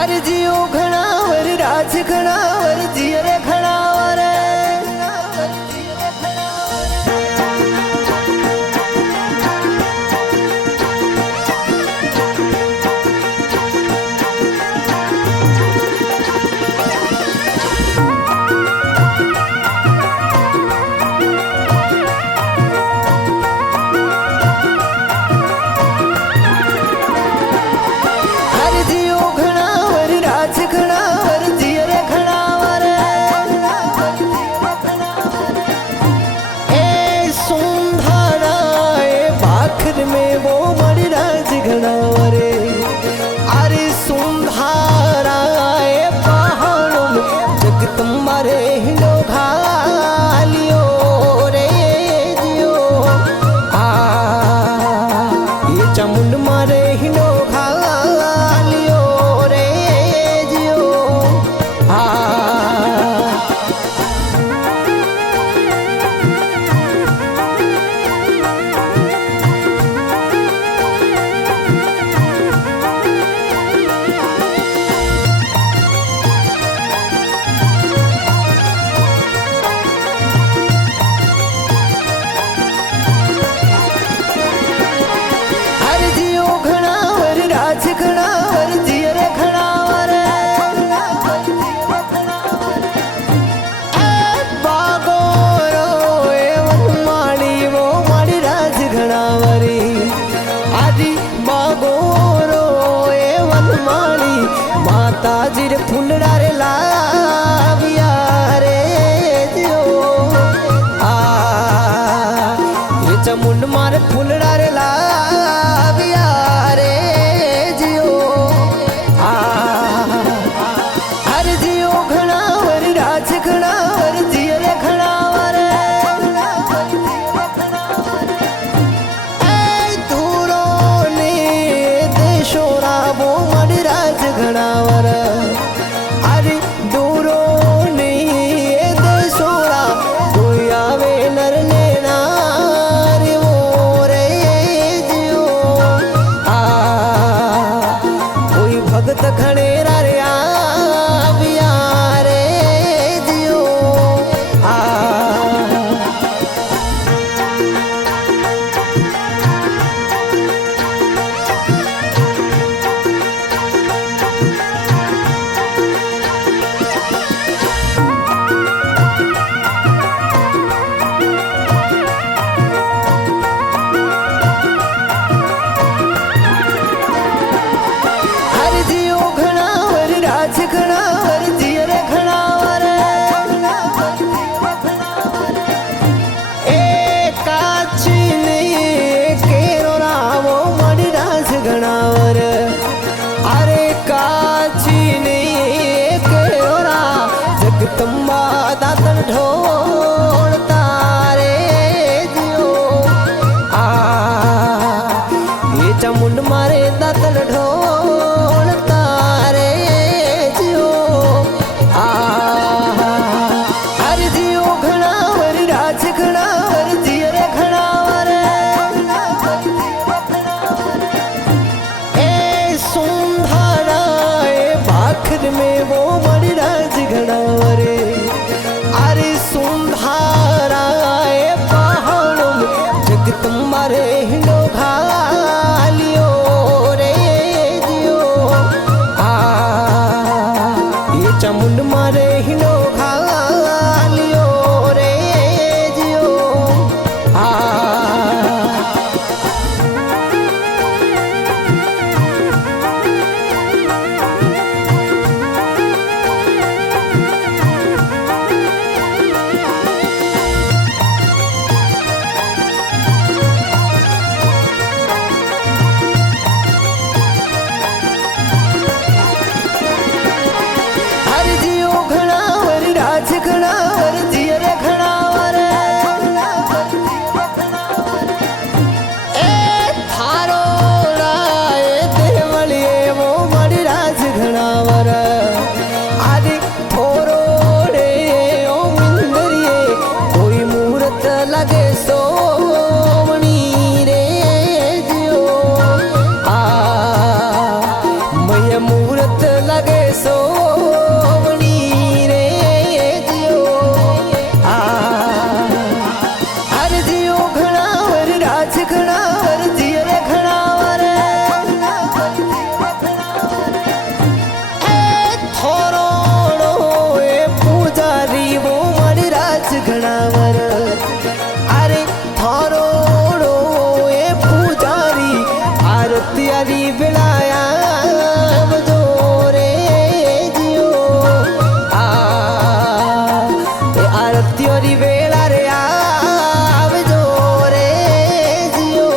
अरे जियो घणावर राज घणावर जिय रे घणावर में वो मरी राज घनावरे अरे सुंधारा पहाड़ों में जगदम्बा रे हिंडो घालियो रे जियो ये चामुंड मारे हिंडो घालियो रे जियो ताजिर फुलड़ा रे लाविया रे जियो ये चामुंड मारे फुलड़ा रे लाविया रे जियो अरे जियो घणावर राज घणावर जिय रे घणावर दूरो ने देशो रावो मड़ी राज घणावर अरे दूरो नहीं देशोरा कोई आवे नर ने नारी वो रे जियो कोई भगत खड़ेरा रे आविया रे जियो अरे काची ने केरा जगदम्बा दातन ढोल तारे जियो ये चामुंड मारे दातन ढोल तारे जियो अरे जियो घणावर राज घणावर जिय रे घणावर आखिर में वो मरी राज घनावरे अरे सुंधारा पहाड़ों में जगदम्बा रे हिंडो घालियो रे जियो ये चामुंड मारे हिंडो घालियो रे जियो जियो बिलाया रे जियो आरती वेला रे आवजो रे जियो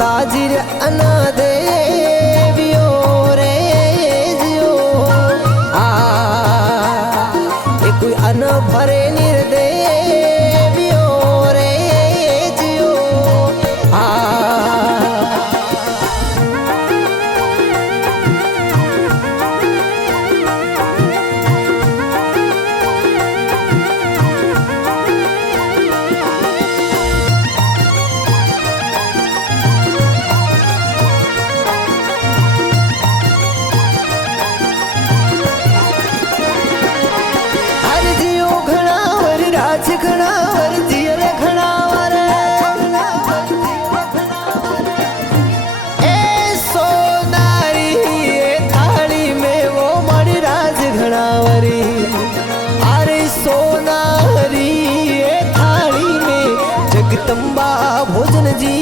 ताजिर अना देवियो रे जियो कोई अन भरे निर्देवियो रे जियो घनावर जियर घनावर ए सोनारी ए थाली में वो मणि राज घनावरी अरे सोनारी ए थाली में जगदम्बा भोजन जी